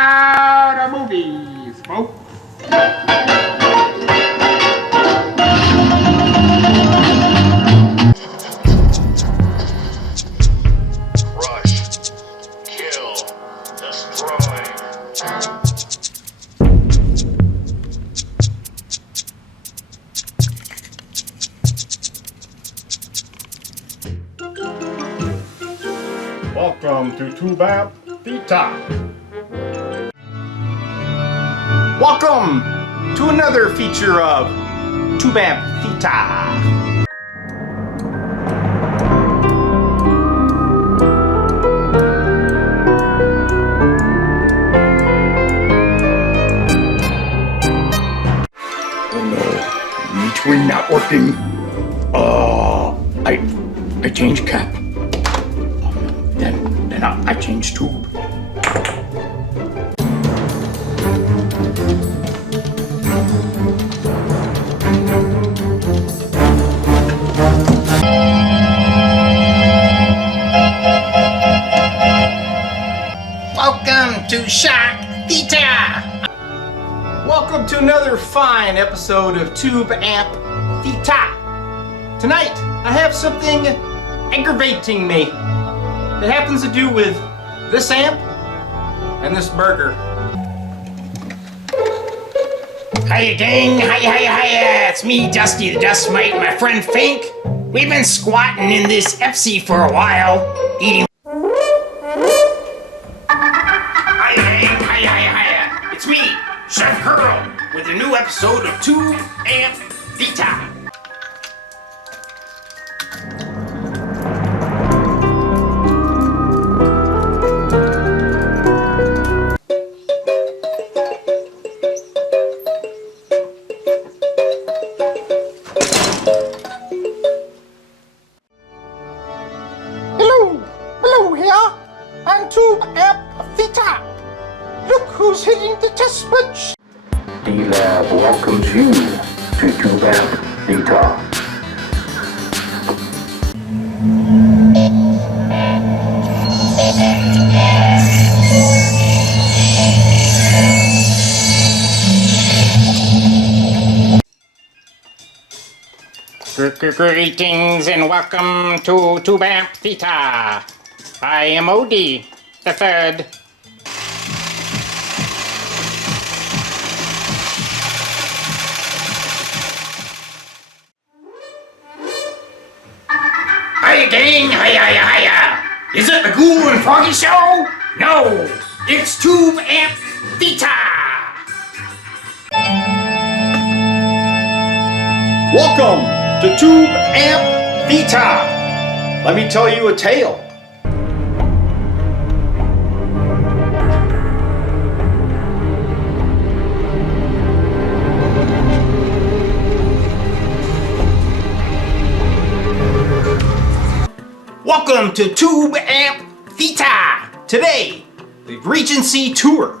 Out of movies, folks. Crush, kill, destroy. Welcome to Tubamp Theta. Welcome to another feature of Tubamp Theta. Oh no, metering not working. I changed cap. Then I changed tube. Welcome to Shock Theta. Welcome to another fine episode of Tube Amp Theta. Tonight, I have something aggravating me. It happens to do with this amp and this burger. Hiya gang, hiya, it's me, Dusty the Dust Mite, and my friend Fink. We've been squatting in this Epsi for a while, eating. Hiya gang, hiya, it's me, Chef Curl, with a new episode of Tube Amp Theta. Hello here, on Tube Amp Theta. Look who's hitting the test switch. D-Lab welcomes you to Tubamp Theta. Greetings and welcome to Tube Amp Theta. I am Odie the Third. Hiya gang, hiya. Is it the Ghoul and Froggy Show? No, it's Tube Amp Theta. Welcome to Tube Amp Theta. Let me tell you a tale. Welcome to Tube Amp Theta. Today, the Regency Tour.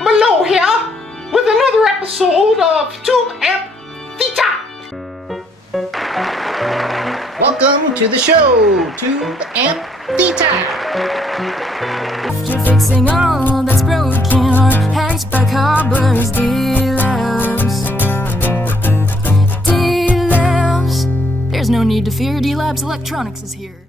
Malo here with another episode of Tube Amp Theta. Welcome to the show, Tube Amp Theta. After fixing all that's broken or hacked by cobblers, D-Labs. D-Labs. There's no need to fear, D-Labs Electronics is here.